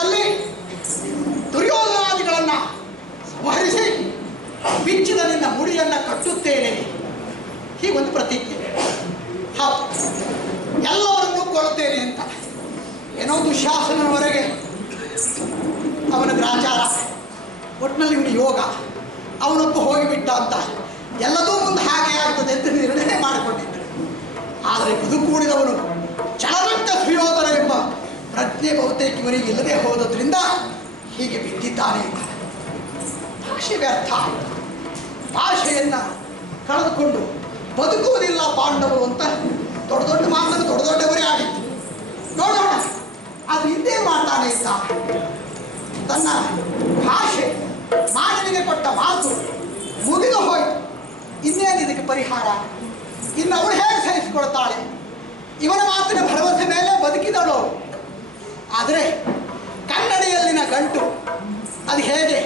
ರಣದಲ್ಲಿ ದುರ್ಯೋಧನಾದಿಗಳನ್ನು ಸಂಹರಿಸಿ ಬಿಚ್ಚಿದ ನಿನ್ನ ಮುಡಿಯನ್ನು ಕಟ್ಟುತ್ತೇನೆ, ಹೀಗೊಂದು ಪ್ರತಿಜ್ಞೆ. ಹೌದು, ಎಲ್ಲವನ್ನೂ ಕೊಡುತ್ತೇನೆ ಅಂತ. ಏನೋ ದುಶ್ಯಾಸನವರೆಗೆ ಅವನ ಗ್ರಾಚಾರ, ಒಟ್ಟಿನಲ್ಲಿ ಇವನು ಯೋಗ, ಅವನೊಬ್ಬ ಹೋಗಿಬಿಟ್ಟ ಅಂತ ಎಲ್ಲದೂ ಮುಂದೆ ಹಾಗೆ ಆಗ್ತದೆ ಅಂತ ನಿರ್ಣಯ ಮಾಡಿಕೊಂಡಿದ್ದರು. ಆದರೆ ಬದುಕೂಡಿದವನು ಚಳರಂತ ಸುಯೋಧನ ಎಂಬ ಪ್ರಜ್ಞೆ ಬಹುತೇಕ ಇವನಿಗೆ ಇಲ್ಲದೆ ಹೋದದ್ರಿಂದ ಹೀಗೆ ಬಿದ್ದಿದ್ದಾನೆ. ಭಾಷೆ ವ್ಯರ್ಥ ಆಯಿತು. ಭಾಷೆಯನ್ನು ಕಳೆದುಕೊಂಡು ಬದುಕುವುದಿಲ್ಲ ಪಾಂಡವರು ಅಂತ ದೊಡ್ಡ ದೊಡ್ಡ ಮಾತನ್ನು ದೊಡ್ಡ ದೊಡ್ಡವರೇ ಆಡಿತ್ತು. ನೋಡೋಣ ಅದು ಹಿಂದೆ ಮಾಡ್ತಾನೆ ಇದ್ದ. ತನ್ನ ಭಾಷೆ ಮಾನನಿಗೆ ಕೊಟ್ಟ ಮಾತು ಮುಗಿದು ಹೋಯಿತು. ಇನ್ನೇನು ಇದಕ್ಕೆ ಪರಿಹಾರ? ಇನ್ನು ಅವಳು ಹೇಗೆ ಸಹಿಸಿಕೊಳ್ತಾಳೆ? ಇವನ ಮಾತಿನ ಭರವಸೆ ಮೇಲೆ ಬದುಕಿದಳು. ಆದರೆ ಕನ್ನಡಿಯಲ್ಲಿನ ಗಂಟು ಅದು ಹೇಗೆ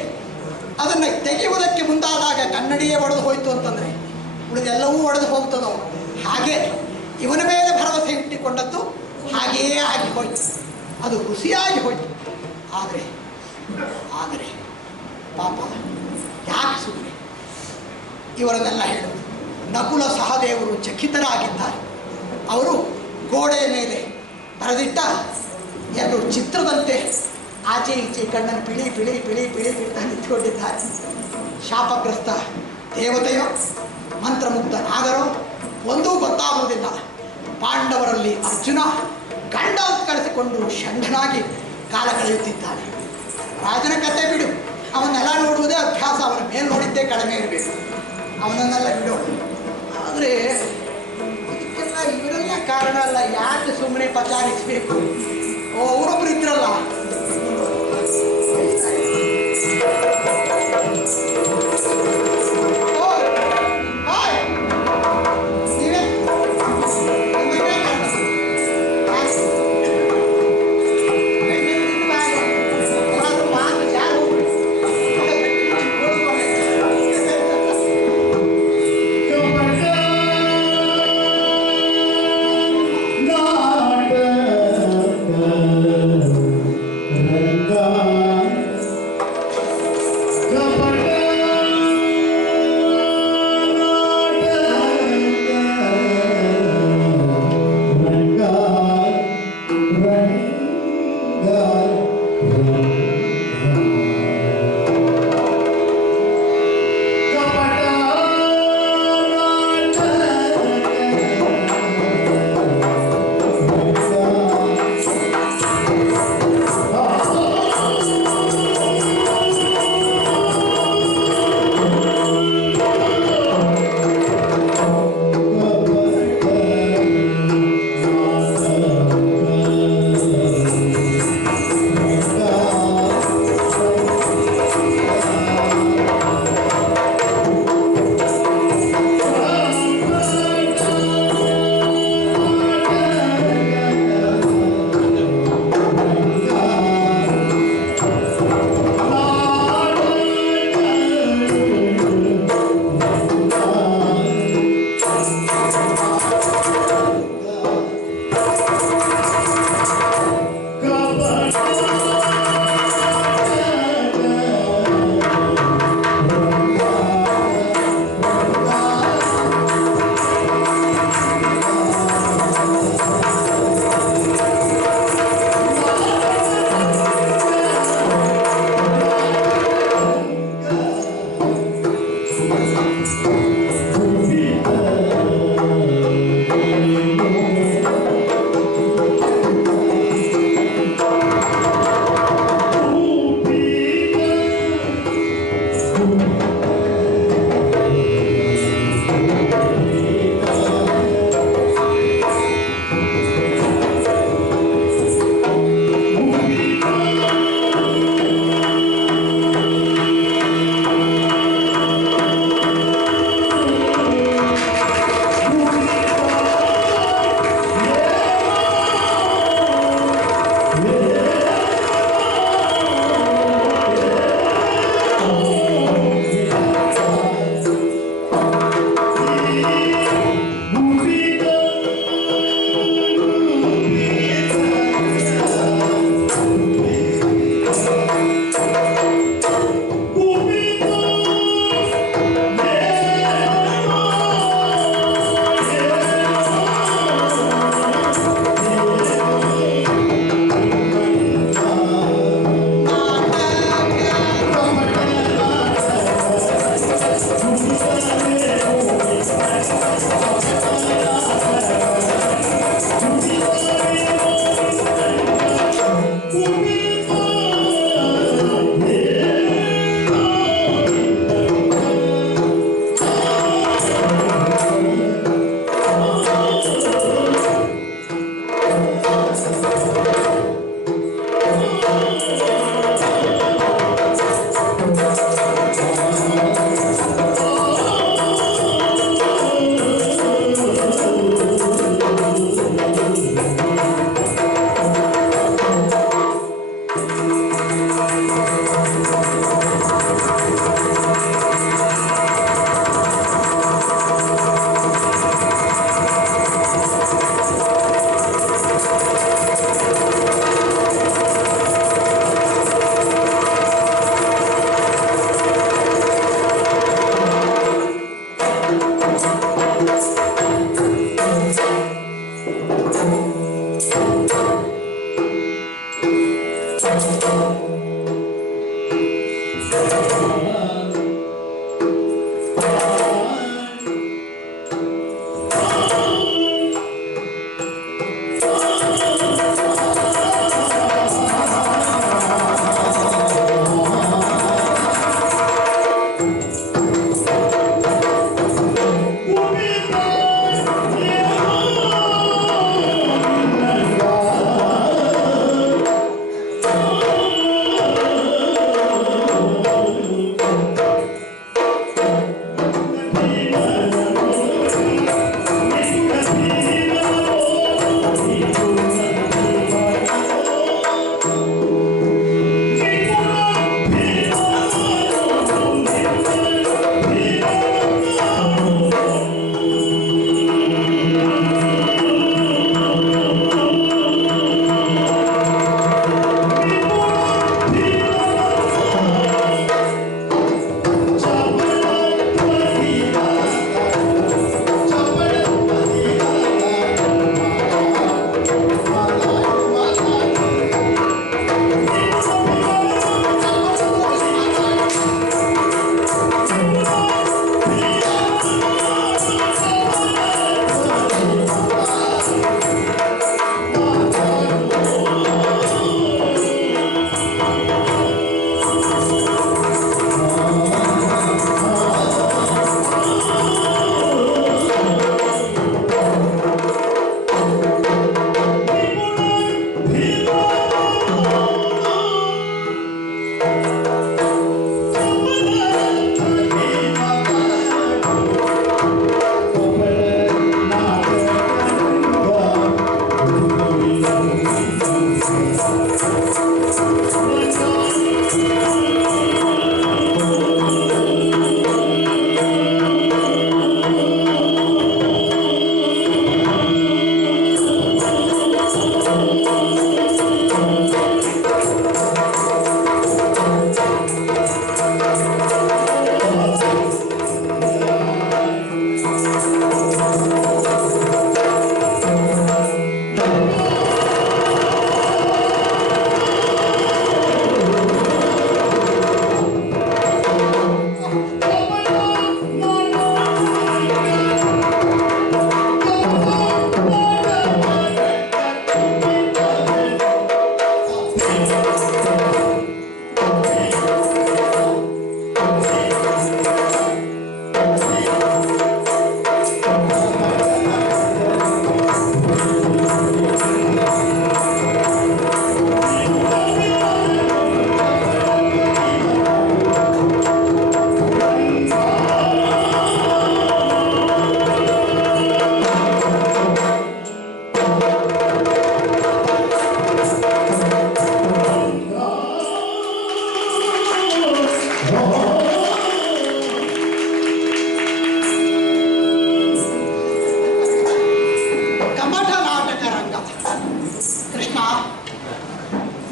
ಅದನ್ನು ತೆಗೆಯುವುದಕ್ಕೆ ಮುಂದಾದಾಗ ಕನ್ನಡಿಯೇ ಒಡೆದು ಹೋಯಿತು ಅಂತಂದರೆ ಉಳಿದೆಲ್ಲವೂ ಒಡೆದು ಹೋಗ್ತದೋ ಹಾಗೆ ಇವನ ಮೇಲೆ ಭರವಸೆ ಇಟ್ಟುಕೊಂಡದ್ದು ಹಾಗೆಯೇ ಆಗಿ ಹೋಯಿತು. ಅದು ಹುಸಿಯಾಗಿ ಹೋಯಿತು. ಆದರೆ ಪಾಪ ಯಾಕೆ ಸುಮ್ಮನೆ ಇವರನ್ನೆಲ್ಲ ಹೇಳುವುದು? ನಕುಲ ಸಹದೇವರು ಚಕಿತರಾಗಿದ್ದಾರೆ. ಅವರು ಗೋಡೆಯ ಮೇಲೆ ಬರೆದಿಟ್ಟ ಎರಡು ಚಿತ್ರದಂತೆ ಆಚೆ ಈಚೆ ಕಣ್ಣನ್ನು ಪಿಳಿ ಪಿಳಿ ಪಿಳಿ ಪಿಳಿ ಬಿಡ್ತಾ ನಿಂತ್ಕೊಂಡಿದ್ದಾರೆ. ಶಾಪಗ್ರಸ್ತ ದೇವತೆಯೋ ಮಂತ್ರಮುಗ್ಧ ನಾಗರೋ ಒಂದೂ ಗೊತ್ತಾಗುವುದಿಲ್ಲ. ಪಾಂಡವರಲ್ಲಿ ಅರ್ಜುನ ಗಂಡ ಅಂತ ಕರೆಸಿಕೊಂಡು ಷಂಡನಾಗಿ ಕಾಲ ಕಳೆಯುತ್ತಿದ್ದಾನೆ. ರಾಜನ ಕತೆ ಬಿಡು, ಅವನ್ನೆಲ್ಲ ನೋಡುವುದೇ ಅಭ್ಯಾಸ. ಅವನ ಮೇಲೆ ನೋಡಿದ್ದೇ ಕಡಿಮೆ ಇರಬೇಕು, ಅವನನ್ನೆಲ್ಲ ಬಿಡೋಣ. ಆದರೆ ಇದಕ್ಕೆಲ್ಲ ಇವರೆಲ್ಲ ಕಾರಣ ಅಲ್ಲ. ಯಾಕೆ ಸುಮ್ಮನೆ ಪಚಾರಿಸಬೇಕು? ಅವರೊಬ್ಬರು ಇದ್ರಲ್ಲ,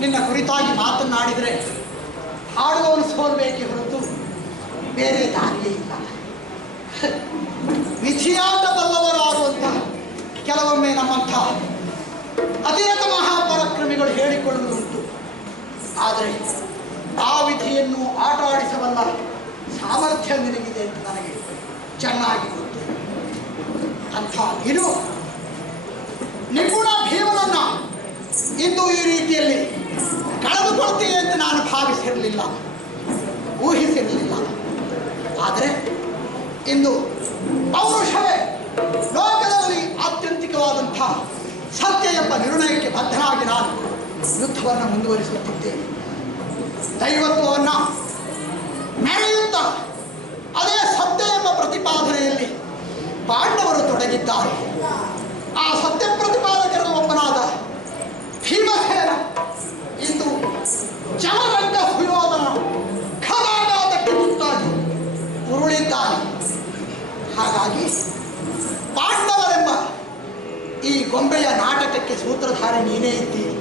ನಿನ್ನ ಕುರಿತಾಗಿ ಮಾತನಾಡಿದರೆ ಹಾಡುವವನು ಸೋಲ್ಬೇಕೆ ಹೊರತು ಬೇರೆ ದಾರಿಯೇ ಇಲ್ಲ. ವಿಧಿಯಾಟ ಬಲ್ಲವರಾಗುವಂಥ ಕೆಲವೊಮ್ಮೆ ನಮ್ಮಂಥ ಅತಿರಥ ಮಹಾಪರಾಕ್ರಮಿಗಳು ಹೇಳಿಕೊಳ್ಳುವುದುಂಟು. ಆದರೆ ಆ ವಿಧಿಯನ್ನು ಆಟ ಆಡಿಸಬಲ್ಲ ಸಾಮರ್ಥ್ಯ ನಿನಗಿದೆ ಅಂತ ನನಗೆ ಚೆನ್ನಾಗಿ ಗೊತ್ತು. ಅಂಥ ನೀನು ನಿಪುಣ ಭೀಮನನ್ನು ಇಂದು ಈ ರೀತಿಯಲ್ಲಿ ಕಳೆದುಕೊಳ್ತೀವಿ ಅಂತ ನಾನು ಭಾವಿಸಿರಲಿಲ್ಲ, ಊಹಿಸಿರಲಿಲ್ಲ. ಆದರೆ ಇಂದು ಪೌರುಷವೇ ಲೋಕದಲ್ಲಿ ಆತ್ಯಂತಿಕವಾದಂಥ ಸತ್ಯ ಎಂಬ ನಿರ್ಣಯಕ್ಕೆ ಬದ್ಧ ಯುದ್ಧವನ್ನು ಮುಂದುವರಿಸುತ್ತಿದ್ದೇನೆ. ದೈವತ್ವವನ್ನು ಮೆರೆಯುತ್ತಾ ಅದೇ ಸತ್ಯ ಎಂಬ ಪ್ರತಿಪಾದನೆಯಲ್ಲಿ ಪಾಂಡವರು ತೊಡಗಿದ್ದಾರೆ. ಆ ಸತ್ಯ ಪ್ರತಿಪಾದಕರಲ್ಲಿ ಒಬ್ಬನಾದ ಭೀಮಸೇನ ಇಂದು ಜಮರಂಗ ಸುಯೋಧನ ಖಗಾಘಾತಕ್ಕೆ ತುತ್ತಾಗಿ ಉರುಳಿದ್ದಾನೆ. ಹಾಗಾಗಿ ಪಾಂಡವರೆಂಬ ಈ ಗೊಂಬೆಯ ನಾಟಕಕ್ಕೆ ಸೂತ್ರಧಾರಿ ನೀನೇ ಇದ್ದೀರಿ.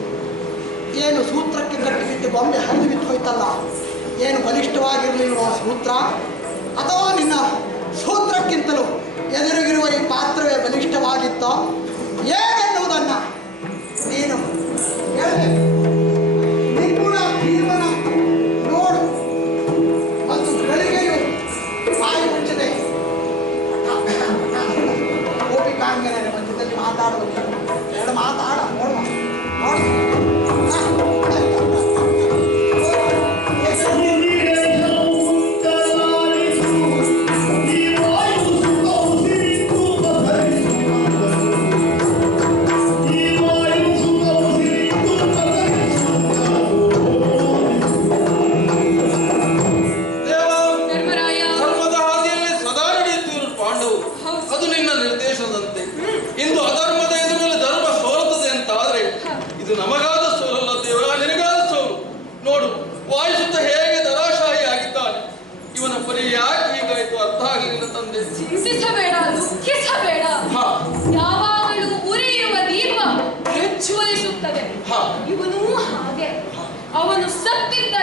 ಏನು ಸೂತ್ರಕ್ಕೆ ಕಟ್ಟಿಬಿಟ್ಟು ಗೊಂಬೆ ಹರಿದು ಬಿಟ್ಟು ಹೋಯ್ತಲ್ಲ, ಏನು ಬಲಿಷ್ಠವಾಗಿರಲಿಲ್ವ ಸೂತ್ರ, ಅಥವಾ ನಿನ್ನ ಸೂತ್ರಕ್ಕಿಂತಲೂ ಎದುರಿಗಿರುವ ಈ ಪಾತ್ರವೇ ಬಲಿಷ್ಠವಾಗಿತ್ತೋ ಏನೆನ್ನುವುದನ್ನು ನೀನು ಹೇಳಬೇಕು. ನಿಪುಣ ಭೀಮನ ನೋಡು ಮತ್ತು ಗಳಿಗೆಯು ಬಾಯಿ ಮುಚ್ಚದೆ ಗೋಪಿಕಾಂಗನ ಮಧ್ಯದಲ್ಲಿ ಮಾತಾಡುವುದು ಎರಡು ಮಾತಾಡ ನೋಡು ಚಿಂತಿಸಬೇಡ, ದುಃಖಿಸಬೇಡ. ಯಾವಾಗಲೂ ಉರಿಯುವ ದೀಪ ಪ್ರಜ್ವಲಿಸುತ್ತದೆ. ಇವನು ಹಾಗೆ. ಅವನು ಸತ್ತಿದ್ದ